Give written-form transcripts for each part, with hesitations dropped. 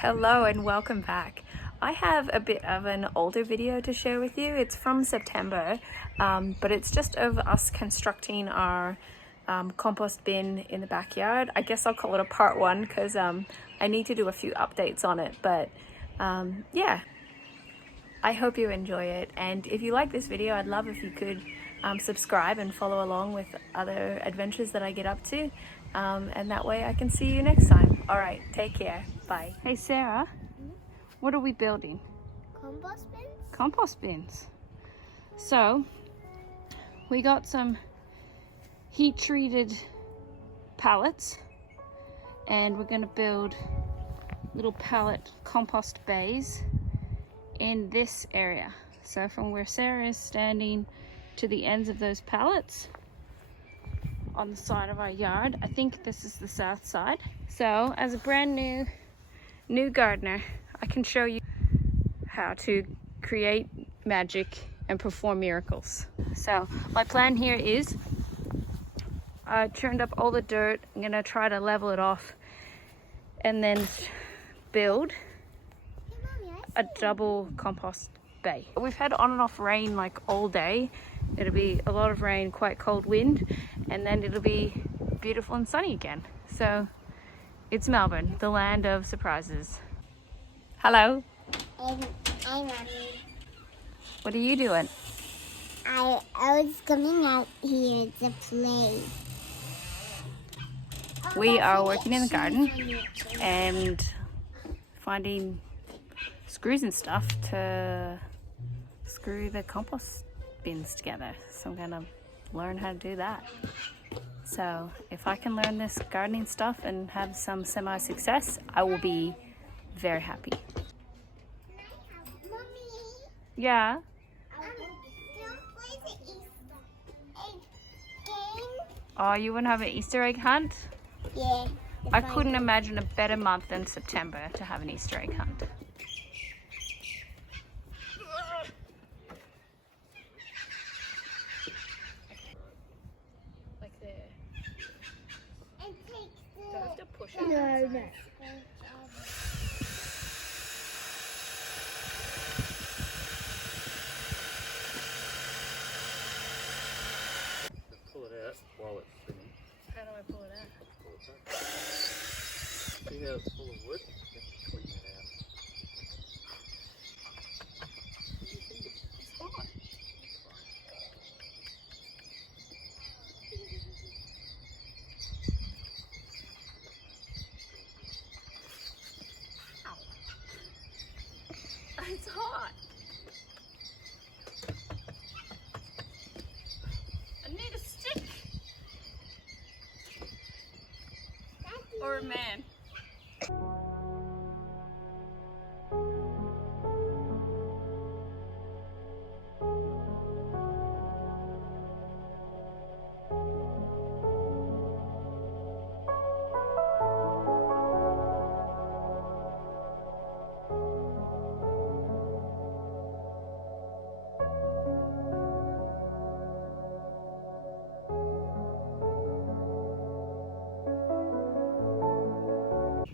Hello and welcome back. I have a bit of an older video to share with you. It's from September, but it's just of us constructing our compost bin in the backyard. I guess I'll call it a part one because I need to do a few updates on it, but yeah, I hope you enjoy it. And if you like this video, I'd love if you could subscribe and follow along with other adventures that I get up to, and that way I can see you next time. All right, take care. Bye. Hey Sarah, what are we building? Compost bins? Compost bins. So we got some heat treated pallets and we're going to build little pallet compost bays in this area. So from where Sarah is standing to the ends of those pallets on the side of our yard, I think this is the south side. So as a brand new gardener, I can show you how to create magic and perform miracles. So my plan here is I churned up all the dirt. I'm gonna try to level it off and then build a double compost bay. We've had on and off rain like all day. It'll be a lot of rain, quite cold wind, and then it'll be beautiful and sunny again. So it's Melbourne, the land of surprises. Hello. Hi, Mommy. What are you doing? I was coming out here to play. We are working in the garden and finding screws and stuff to screw the compost bins together. So I'm gonna learn how to do that. So if I can learn this gardening stuff and have some semi-success, I will be very happy. Mommy, Yeah. still play the Easter egg game? Oh, you want to have an Easter egg hunt? Yeah. I couldn't imagine a better month than September to have an Easter egg hunt. Like there. And take Do I have to push it? No. Pull it out while it's spinning. How do I pull it out? Pull it back. See how it's full of wood? You have to clean it out. It's hot. It's hot. I need a stick. Or a man.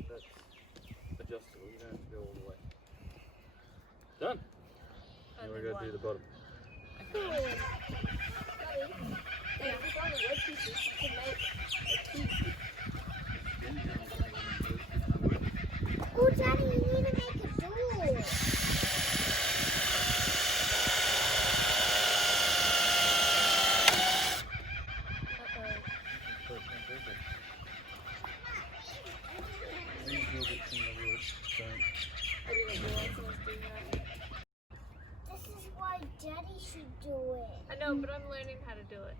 That's adjustable, you don't have to go all the way. Done. Now we're going to do the bottom. Oh, Daddy, you need to make a door. This is why Daddy should do it. I know, but I'm learning how to do it.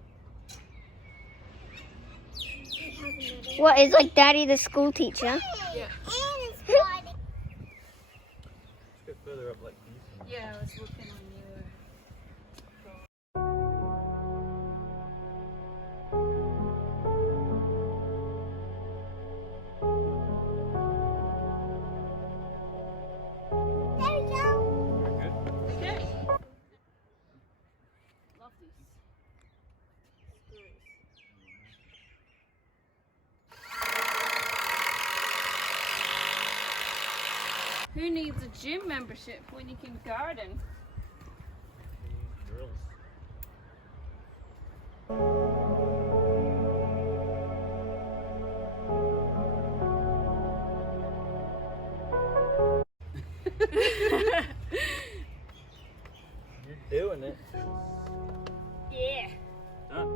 What, is like Daddy the school teacher? Yeah. And it's got Let's go further up like this. Yeah, I was looking on your... There we go. Good. Okay. Love these screws. Who needs a gym membership when you can garden? Drills. You're doing it. Yeah. Done.